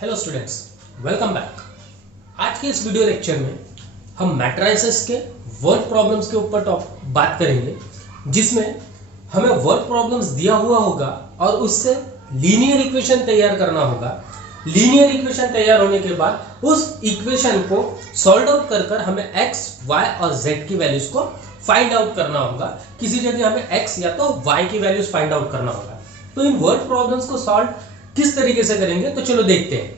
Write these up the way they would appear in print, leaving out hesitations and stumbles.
Hello students, welcome back. आज के इस वीडियो लेक्चर में हम मैट्रिसेस के वर्ड प्रॉब्लम्स के ऊपर बात करेंगे, जिसमें हमें वर्ड प्रॉब्लम्स दिया हुआ होगा और उससे लीनियर इक्वेशन तैयार करना होगा। लीनियर इक्वेशन तैयार होने के बाद उस इक्वेशन को सॉल्व आउट कर हमें x, y और z की वैल्यूज को फाइंड आउट करना होगा। किसी जगह हमें x या तो y की वैल्यूज फाइंड आउट करना होगा। तो इन वर्ड प्रॉब्लम्स को सॉल्व किस तरीके से करेंगे, तो चलो देखते हैं।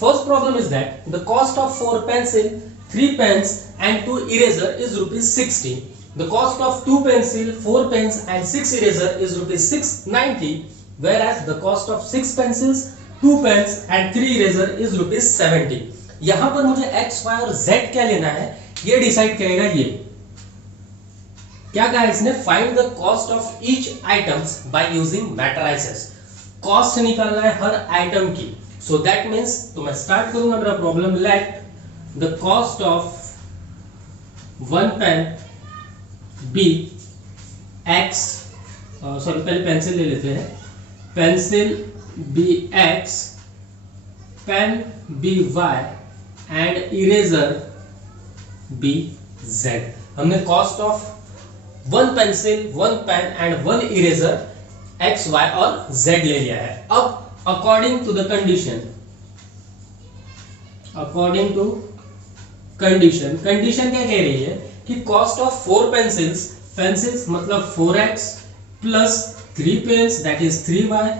First problem is that the cost of 4 pencil, 3 pens and 2 eraser is ₹60. The cost of 2 pencil, 4 pens and 6 eraser is ₹690, whereas the cost of 6 pencils, 2 pens and 3 eraser is ₹70. यहां पर मुझे x, y और z क्या लेना है ये decide करेगा। ये क्या कहा इसने, find the cost of each items by using matrices. Cost निकालना है हर आइटम की। सो दैट मींस, तो मैं स्टार्ट करूंगा मेरा problem. Let the cost of 1 pen be x, sorry पहले पेंसिल ले लेते हैं। Pencil be x, pen be y and eraser be z। हमने cost of 1 pencil, 1 pen and 1 eraser x, y और z ले लिया है। अब according to the condition, condition क्या कह रही है कि कॉस्ट ऑफ 4 पेंसिल्स मतलब 4x plus 3 pens that is 3y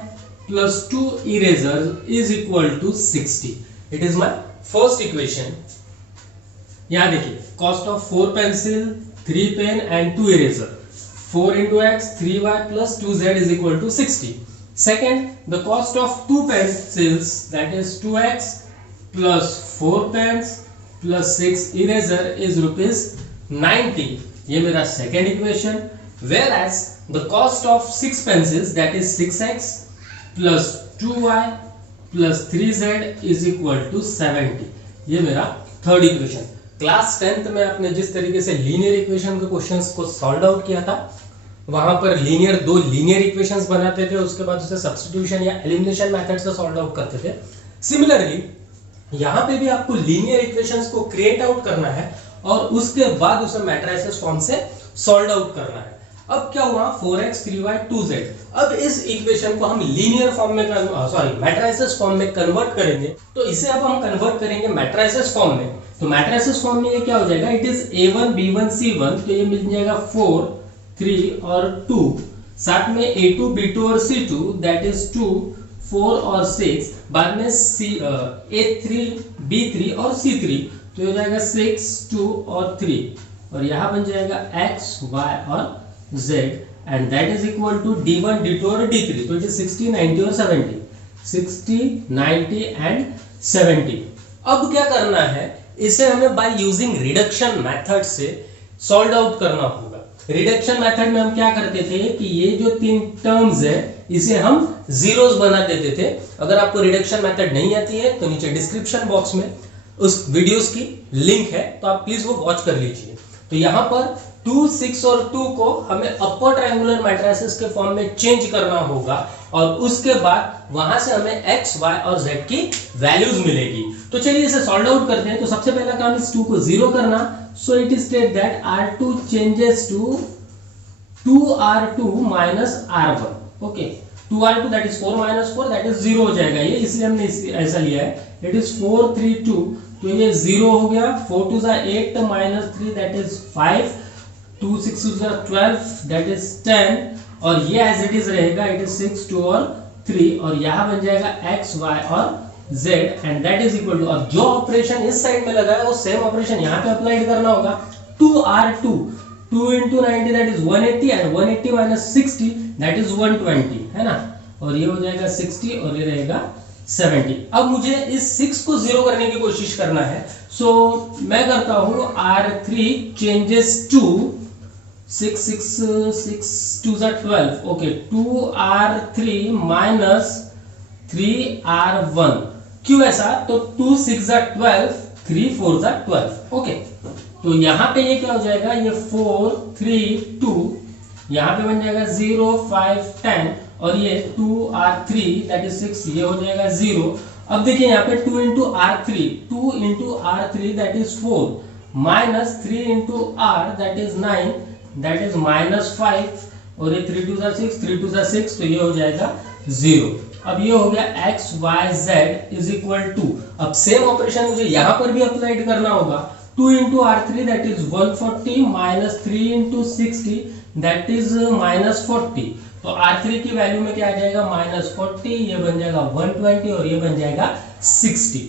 plus 2 erasers is equal to 60. It is my first equation. यहाँ देखिए, cost of 4 pencil, 3 pen and 2 eraser. 4 into x, 3y plus 2z is equal to 60. Second, the cost of 2 pencils that is 2x plus 4 pens plus 6 eraser is ₹90. ये मेरा second equation. Whereas the cost of 6 pencils that is 6x plus 2y plus 3z is equal to 70। ये मेरा third equation. Class 10th में आपने जिस तरीके से linear equation के क्वेश्चंस को सॉल्व आउट किया था, वहां पर दो लीनियर इक्वेशंस बनाते थे, उसके बाद उसे सब्स्टिट्यूशन या एलिमिनेशन मेथड से सॉल्व आउट करते थे। सिमिलरली यहाँ पे भी आपको लीनियर इक्वेशंस को क्रिएट आउट करना है और उसके बाद उसे मैट्रिसेस फॉर्म से सॉल्व आउट करना है। अब क्या हुआ, 4x, 3y, 2z। अब इस इक्वेशन को हम लीनियर फॉर्म में मैट्रिसेस फॉर्म में कन्वर्ट करेंगे। तो इसे अब हम कन्वर्ट करेंगे मैट्रिसेस फॉर्म में। तो मैट्रिसेस फॉर्म में ये क्या हो जाएगा, it is a1 b1 c1। तो ये मिल जाएगा 4, 3 और 2। साथ में a2 b2 और c2 दैट इज 2, 4 और 6। बाद में a3 b3 और c3। तो ये हो जाएगा 6, 2 और 3। और यहाँ बन जाएगा x, y और z and that is equal to d1, d2 और d3। तो it is 60, 90 और 70। 60, 90 and 70। अब क्या करना है, इसे हमें by using reduction method से सॉल्व आउट करना होगा। रिडक्शन मेथड में हम क्या करते थे कि ये जो 3 टर्म्स है इसे हम जीरोस बना देते थे। अगर आपको रिडक्शन मेथड नहीं आती है तो नीचे डिस्क्रिप्शन बॉक्स में उस वीडियोस की लिंक है, तो आप प्लीज वो वॉच कर लीजिए। तो यहाँ पर 2, 6 और 2 को हमें अपर ट्रायंगुलर मैट्रिसेस के फॉर्म में चेंज करना होगा और उसके बाद वहां से हमें x, y और z की वैल्यूज मिलेगी। तो चलिए इसे सॉल्व आउट करते हैं। तो सबसे पहला काम इस 2 को 0 करना। So it is state that r2 changes to 2r2 minus r1। Okay, 2r2 that is 4 minus 4 that is 0 हो जाएगा ये, इसलिए हमने ऐसा लिया है। It is 4, 3, 2। तो ये 0 हो गया। 4 2 8 minus 3 that is 5। 2 6 12 that is 10। और ये एज इट इज रहेगा, इट इज 6, 2 और 3। और यहाँ बन जाएगा x, y और z and that is equal to, अब जो ऑपरेशन इस साइड में लगा है वो सेम ऑपरेशन यहाँ पे अप्लाइड करना होगा। 2r2 2 into 90 that is 180 and 180 minus 60 that is 120, है ना। और ये हो जाएगा 60 और ये रहेगा 70। अब मुझे इस 6 को 0 करने की कोशिश करना है। सो मैं करता हूँ r3 changes to 6 2 12। Okay, 2r3 minus 3r1। क्यों ऐसा, तो 2 6 12, 3 4 12। ओके, तो यहाँ पे ये क्या हो जाएगा, ये 4 3 2, यहाँ पे बन जाएगा 0 5 10 और ये 2r3 दैट इज 6 ये हो जाएगा 0 अब देखिए यहाँ पे 2 into R three that is 4 minus 3 into R that is 9 that is -5 और ये 3 2 6 3 2 6 तो ये हो जाएगा 0। अब ये हो गया x y z is equal to, अब सेम ऑपरेशन मुझे यहाँ पर भी अप्लाइड करना होगा। 2 into R three that is 140 minus 3 into 60 that is -40। तो R3 की वैल्यू में क्या आ जाएगा -40, ये बन जाएगा 120 और ये बन जाएगा 60।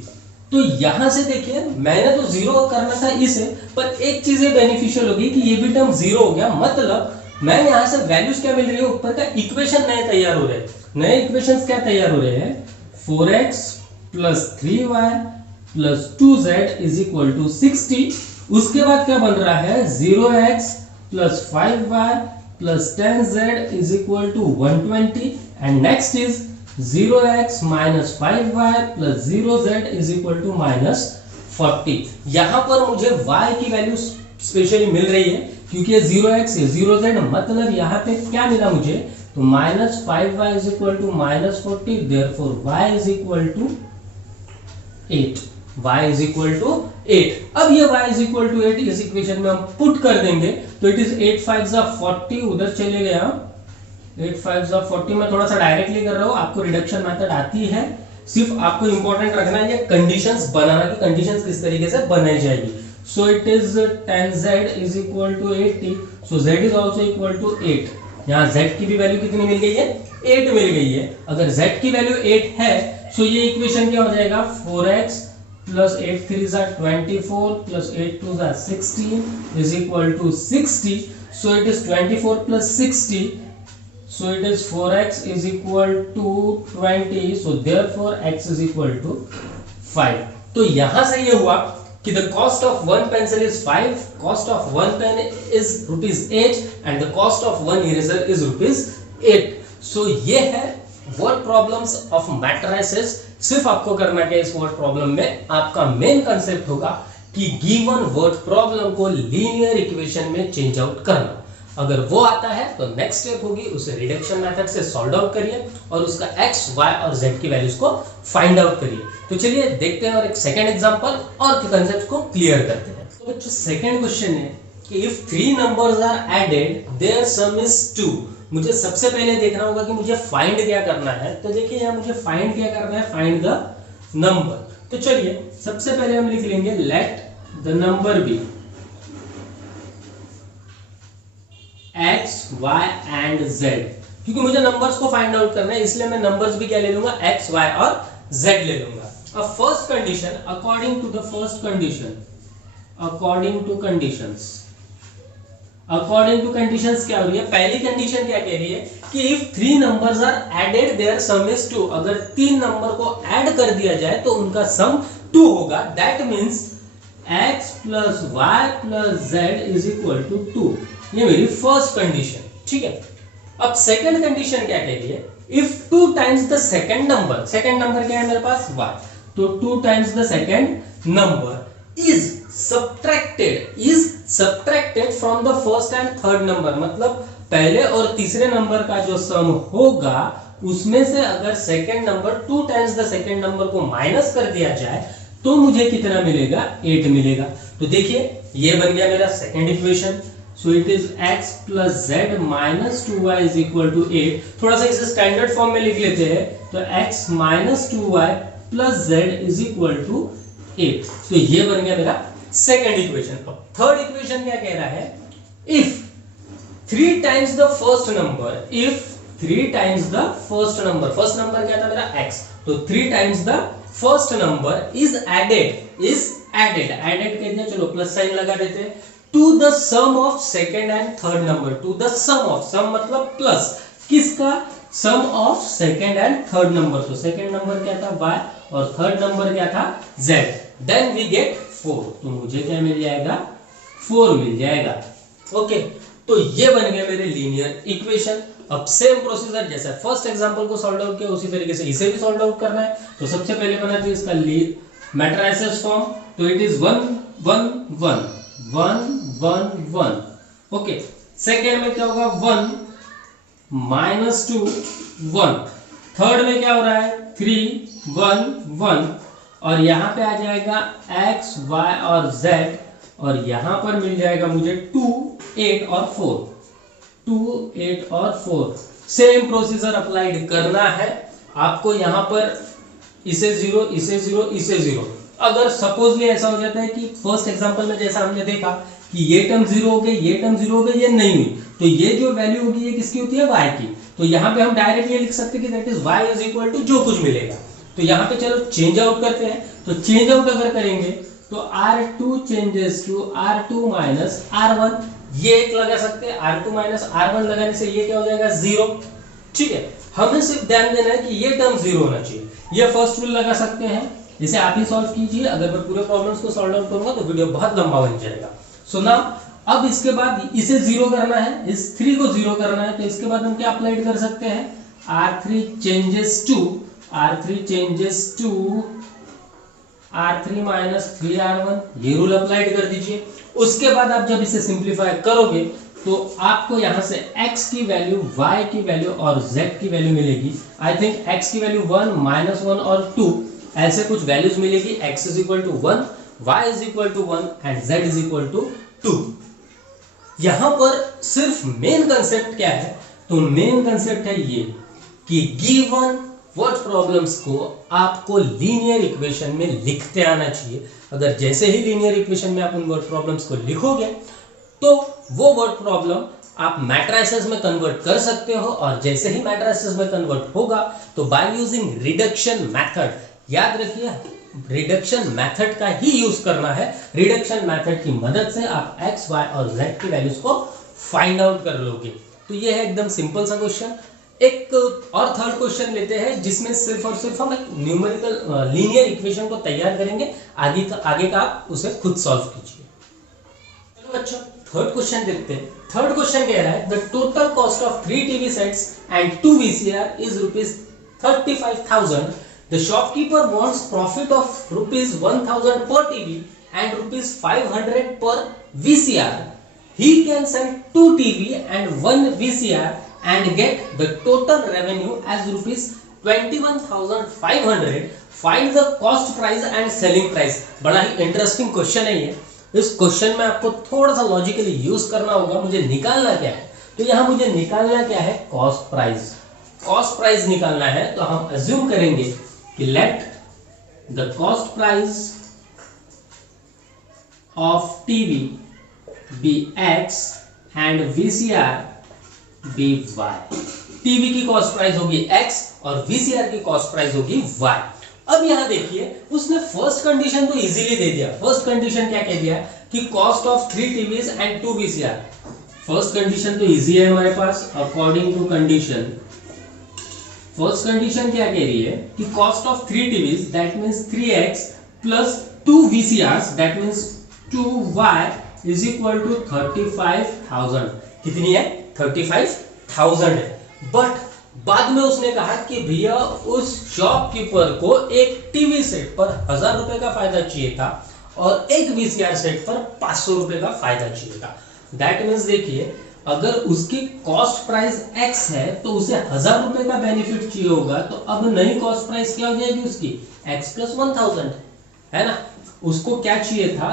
तो यहां से देखिए मैंने तो 0 करना था इसे, पर एक चीज बेनिफिशियल होगी कि ये भी टर्म 0 हो गया, मतलब मैं यहां से वैल्यूज क्या मिल रही है, ऊपर का इक्वेशन नए तैयार हो रहे हैं। नए इक्वेशंस क्या तैयार हो रहे हैं, 4x plus 3y plus 2z is equal to 60। उसके बाद क्या बन रहा है, 0x plus 5y plus 10z is equal to 120 and next is 0x minus 5y plus 0z is equal to -40। यहां पर मुझे y की वैल्यू स्पेशली मिल रही है क्योंकि ये 0x ये 0z, मतलब यहाँ पे क्या मिला मुझे, तो -5y is equal to -40, therefore y is equal to 8। y is equal to 8। अब ये y इज इक्वल टू 8 इस इक्वेशन में हम पुट कर देंगे तो इट इज 8 5 40, उधर चले गया 8 5 40। मैं थोड़ा सा डायरेक्टली कर रहा हूँ, आपको रिडक्शन मेथड आती है, सिर्फ आपको इंपॉर्टेंट रखना है ये कंडीशंस बनाना कि कंडीशंस किस तरीके से बनाई जाएगी। So it is 10z is equal to 80, so z is also equal to 8। यहाँ z की भी वैल्यू कितनी मिल गई है, 8 मिल गई है। अगर z की वैल्यू 8 है सो ये इक्वेशन क्या हो जाएगा, 4x प्लस 8 3 जा 24 प्लस 8 2 जा 16 is equal to 60। So it is 24 plus 60, so it is 4x is equal to 20, so therefore x is equal to 5। तो यहां से ये हुआ कि the cost of one pencil is 5, cost of one pen is ₹8 and the cost of one eraser is ₹8। so ये है word problems of matrices। सिर्फ आपको करना क्या इस word problem में, आपका मेन कंसेप्ट होगा कि given word problem को लीनियर इक्वेशन में चेंज आउट करना। अगर वो आता है तो नेक्स्ट स्टेप होगी उसे रिडक्शन मेथड से सॉल्व आउट करिए और उसका x, y और z की वैल्यूज को फाइंड आउट करिए। तो चलिए देखते हैं और एक सेकंड एग्जांपल और कंसेप्ट को क्लियर करते हैं। तो बच्चों सेकंड क्वेश्चन है कि if 3 numbers are added their sum is 2। मुझे सबसे पहले देखना होगा कि मुझे फाइंड क्या करना है। तो देखिए यहाँ मुझे फाइंड क्या करना है, फाइंड द नंबर। तो चलिए सबसे पहले हम लिख लेंगे let the number be x, y and z। क्योंकि मुझे नंबर्स को फाइंड आउट करना है इसलिए मैं नंबर्स भी क्या ले लूंगा, x, y और z ले लूंगा। अब first condition according to the first condition, according to conditions क्या हो रही है, पहली कंडीशन क्या कह रही है कि if 3 numbers are added their sum is 2। अगर 3 नंबर को ऐड कर दिया जाए तो उनका सम 2 होगा। That means x plus y plus z is equal to 2। ये मेरी फर्स्ट कंडीशन, ठीक है। अब सेकंड कंडीशन क्या कह रही है, if 2 times the second number, second number क्या है मेरे पास y, तो 2 times the second number is subtracted from the first and third number. मतलब पहले और तीसरे नंबर का जो सम होगा उसमें से अगर second number 2 times the second number को माइनस कर दिया जाए तो मुझे कितना मिलेगा, 8 मिलेगा। तो देखिए ये बन गया मेरा second equation. So it is x plus z minus 2y is equal to 8। थोड़ा सा इसे स्टैंडर्ड फॉर्म में लिख लेते हैं, तो x minus 2y plus z is equal to 8। तो ये बन गया मेरा सेकंड इक्वेशन। अब थर्ड इक्वेशन क्या कह रहा है, if 3 times the first number, if 3 times the first number, first number क्या था मेरा x, तो 3 times the first number is added कह दिया, चलो प्लस साइन लगा देते हैं, to the sum of second and third number, to the sum मतलब प्लस किसका, sum of second and third number। तो सेकंड नंबर क्या था y और थर्ड नंबर क्या था z। then we get 4, तो मुझे क्या मिल जाएगा, 4 मिल जाएगा। ओके, तो ये बन गया मेरे लीनियर इक्वेशन। अब सेम प्रोसीजर जैसे फर्स्ट एग्जांपल को सॉल्व आउट किया उसी तरीके से इसे भी सॉल्व आउट करना है। तो सबसे पहले बनाते हैं इसका मैट्रिसेस फॉर्म। तो इट इज 1 1 1 1 1 1। ओके, सेकेंड में क्या होगा, 1 -2 1। थर्ड में क्या हो रहा है 3 1 1 और यहाँ पे आ जाएगा x y और z और यहाँ पर मिल जाएगा मुझे 2 8 और 4 2 8 और 4। सेम प्रोसीजर अप्लाइड करना है आपको। यहाँ पर इसे 0 इसे 0 इसे 0। अगर सपोजली ऐसा हो जाता है कि फर्स्ट एग्जांपल में जैसा हमने देखा कि ये टर्म 0 हो गए, ये टर्म 0 हो गए, ये नहीं हुई, तो ये जो वैल्यू होगी ये किसकी होती है y की। तो यहाँ पे हम डायरेक्ट ये लिख सकते हैं कि that is y is equal to जो कुछ मिलेगा। तो यहाँ पे चलो चेंज आउट करते हैं। तो चेंज आउट अगर करेंगे तो R2 changes to R2 minus R1, ये एक लगा सकते हैं। R2 माइनस R1 लगाने से ये क्या हो जाएगा 0। ठीक है, हमें सिर्फ ध्यान देना है कि ये टर्म 0 होना चाहिए। ये फर्स्ट रूल लगा सकते हैं, इसे आप ही सॉल्व कीजिए। अगर मैं पूरे प्रॉब्लम्स को सॉल्व आउट करूंगा तो वीडियो बहुत लंबा बन जाएगा। सो नाउ अब इसके बाद इसे 0 करना है, इस 3 को 0 करना है, तो इसके बाद हम क्या अप्लाई कर सकते हैं R3 changes to R3 minus 3R1, ये रूल अप्लाइड कर दीजिए। उसके बाद आप जब इसे सिंप्लीफाई करोगे तो आपको यहां से x की वैल्यू, y की वैल्यू और z की वैल्यू मिलेगी। आई थिंक x की वैल्यू 1 माइनस 1 और 2 ऐसे कुछ वैल्यूज मिलेगी। x is equal to 1, y is equal to 1 and z is equal to 2। यहां पर सिर्फ मेन कंसेप्ट क्या है, तो मेन कंसेप्ट है ये कि गिवन वर्ड प्रॉब्लम्स को आपको लीनियर इक्वेशन में लिखते आना चाहिए। अगर जैसे ही लीनियर इक्वेशन में आप उन वर्ड प्रॉब्लम्स को लिखोगे तो वो वर्ड प्रॉब्लम आप मैट्रिसेस में कन्वर्ट कर सकते हो, और जैसे ही मैट्रिसेस में कन्वर्ट होगा तो बाय यूजिंग रिडक्शन मेथड, याद रखिए रिडक्शन मेथड का ही यूज करना है। रिडक्शन मेथड की मदद से आप x, y और z की वैल्यूज को फाइंड आउट कर लोगे। तो ये है एकदम सिंपल सा क्वेश्चन। एक और थर्ड क्वेश्चन लेते हैं जिसमें सिर्फ और सिर्फ हम एक न्यूमेरिकल लीनियर इक्वेशन को तैयार करेंगे। आगे का आप उसे खुद सॉल्व कीजिए। चलो बच्चों थर्ड क्वेश्चन देखते हैं। थर्ड क्वेश्चन कह रहा है the total cost of 3 TV sets and 2 VCR is ₹35,000. The shopkeeper wants profit of ₹1,000 per TV and ₹500 per VCR. He can sell 2 TV and 1 VCR and get the total revenue as ₹21,500. Find the cost price and selling price. बड़ा ही interesting question है ये। इस question में आपको थोड़ा सा logically use करना होगा। मुझे निकालना क्या है, तो यहाँ मुझे निकालना क्या है कॉस्ट प्राइस। कॉस्ट प्राइस निकालना है तो हम अज्यूम करेंगे कि let the cost price of TV be x and VCR be y। TV की कॉस्ट प्राइस होगी x और VCR की कॉस्ट प्राइस होगी y। अब यहां देखिए उसने फर्स्ट कंडीशन तो इजीली दे दिया। फर्स्ट कंडीशन क्या कह दिया कि cost of 3 TVs and 2 VCR। First condition तो इजी है हमारे पास according to condition. First condition क्या कह रही है कि cost of 3 TVs that means 3x plus 2 VCRs that means 2y is equal to 35,000। कितनी है 35,000 है। बट बाद में उसने कहा कि भैया उस शॉपकीपर को एक टीवी सेट पर 1,000 रुपए का फायदा चाहिए था और एक VCR सेट पर 500 रुपए का फायदा चाहिए था। दैट मींस देखिए अगर उसकी कॉस्ट प्राइस x है तो उसे 1,000 रुपए का बेनिफिट चाहिए होगा, तो अब नई कॉस्ट प्राइस क्या हो जाएगी उसकी x प्लस 1,000 है ना। उसको क्या चाहिए था,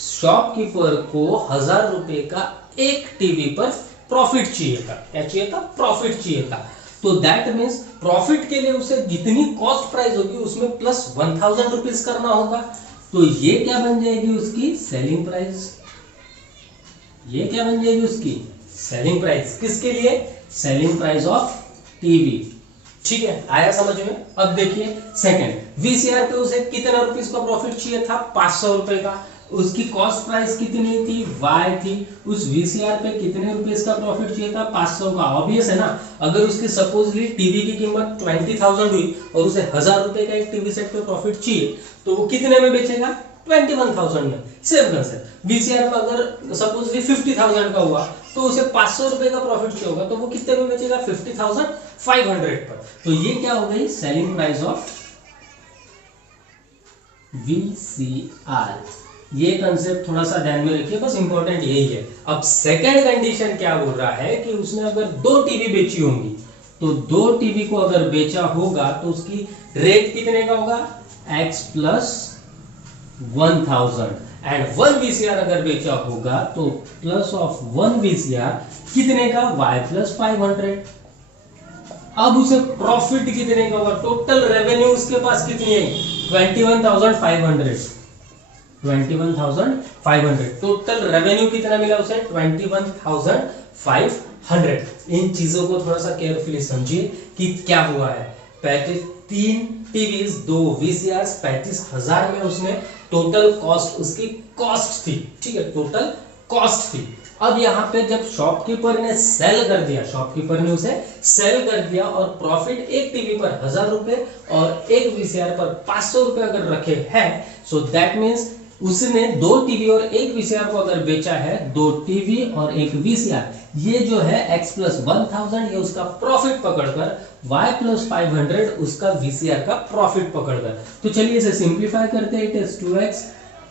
शॉपकीपर को 1,000 रुपए का एक टीवी पर प्रॉफिट चाहिए था। क्या चाहिए था, प्रॉफिट चाहिए था। तो दैट मींस प्रॉफिट के लिए उसे जितनी कॉस्ट प्राइस होगी उसमें प्लस 1,000 रुपीज करना होगा। तो ये क्या बन जाएगी उसकी सेलिंग प्राइस। ये क्या बन जाएगी उसकी सेलिंग प्राइस। किसके लिए, सेलिंग प्राइस ऑफ टीवी। ठीक है, आया समझ में। अब देखिए सेकंड, VCR पे उसे कितना रुपीस का प्रॉफिट चाहिए था, 500 रुपए का। उसकी कॉस्ट प्राइस कितनी थी, y थी। उस VCR पे कितने रुपीस का प्रॉफिट चाहिए था, 500 का। ऑब्वियस है ना, अगर उसकी सपोजली टीवी की कीमत 20,000 हुई और उसे 1,000 रुपए का एक टीवी सेट पे प्रॉफिट चाहिए तो वो कितने में बेचेगा, 21,000 में। सेम कंसेप्ट, VCR पे अगर सपोजली 50,000 का हुआ तो उसे 500 रुपए का प्रॉफिट चाहिए होगा तो वो कितने में बेचेगा, 50,500 पर। तो ये क्या हो गई सेलिंग प्राइस ऑफ VCR। ये कंसेप्ट थोड़ा सा ध्यान में रखिए, बस इंपॉर्टेंट यही है। अब सेकंड कंडीशन क्या बोल रहा है कि उसने अगर 2 टीवी बेची होंगी तो 2 टीवी को अगर बेचा होगा तो उसकी रेट कितने का होगा, x प्लस 1000, एंड 1 VCR अगर बेचा होगा तो प्लस ऑफ 1 VCR कितने का, y प्लस 500। अब उसे प्रॉफिट कितने का होगा, टोटल रेवेन्यू उसके पास कितनी है, 21,500, 21,500 टोटल रेवेन्यू कितना मिला उसे, 21,500। इन चीजों को थोड़ा सा केयरफुली समझिए कि क्या हुआ है। 3 टीवीज 2 VCRs 35,000 में उसने टोटल कॉस्ट, उसकी कॉस्ट थी, ठीक है, टोटल कॉस्ट थी। अब यहाँ पे जब शॉपकीपर ने सेल कर दिया, शॉपकीपर ने उसे सेल कर दिया और प्रॉफिट एक टीवी पर 1000 रुपए और एक VCR पर 500 रुपए अगर रखे हैं, सो दैट मीन्स उसने 2 टीवी और एक VCR को अगर बेचा है, 2 टीवी और एक VCR, ये जो है x प्लस 1000 ये उसका प्रॉफिट पकड़कर, y प्लस 500 उसका VCR का प्रॉफिट पकड़कर। तो चलिए इसे सिंप्लीफाई करते हैं। It is 2x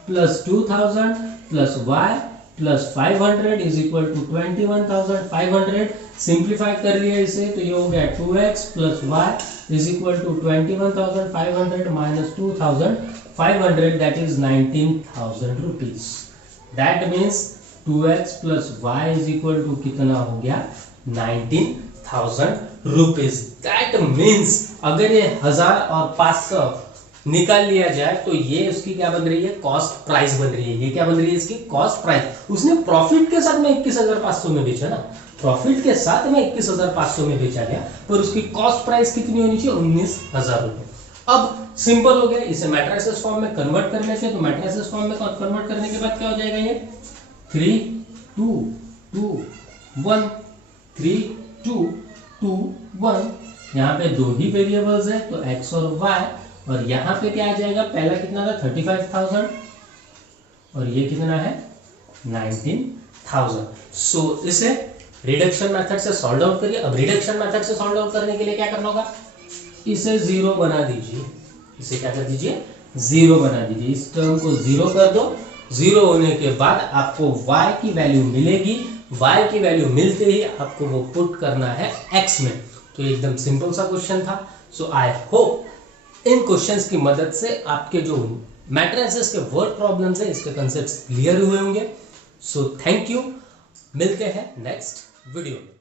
plus 2000 plus y plus 500 is equal to 21,500। Simplify कर लिया इसे तो ये हो गया 2x plus y is equal to 21,500 minus 2,500 that is 19,000 rupees. That means 2x plus y is equal to कितना हो गया, 19,000 रुपीज। दैट मीन्स अगर ये 1000 और 500 निकाल लिया जाए तो ये उसकी क्या बन रही है, कॉस्ट प्राइस बन रही है। ये क्या बन रही है, इसकी कॉस्ट प्राइस। उसने प्रॉफिट के साथ में 21,500 में बेचा ना, प्रॉफिट के साथ में 21,500 में बेचा गया, पर उसकी कॉस्ट प्राइस कितनी होनी चाहिए, 19,000 रुपए। अब सिंपल हो गया, इसे मैट्रिसेस फॉर्म में कन्वर्ट कर लेते हैं। तो मैट्रिसेस फॉर्म में कन्वर्ट करने के बाद क्या हो जाएगा, ये 3 2 2 1 3 2 2 1। यहाँ पे 2 ही वेरिएबल्स है तो x और y, और यहाँ पे क्या आ जाएगा, पहला कितना था 35,000 और ये कितना है 19,000। सो इसे रिडक्शन मेथड से सॉल्व आउट करिए। अब रिडक्शन मेथड से सॉल्व आउट करने के लिए क्या करना होगा, इसे 0 बना दीजिए। इसे क्या कर दीजिए, 0 बना दीजिए। इस टर्म को 0 कर दो। 0 होने के बाद आपको y की वैल्यू मिलेगी। y की वैल्यू मिलते ही आपको वो पुट करना है x में। तो एकदम सिंपल सा क्वेश्चन था। सो आई होप इन क्वेश्चंस की मदद से आपके जो मैट्रिसेस के वर्ड प्रॉब्लम्स है, इसके कंसेप्ट्स क्लियर हुए होंगे। सो थैंक यू, मिलते हैं नेक्स्ट वीडियो में।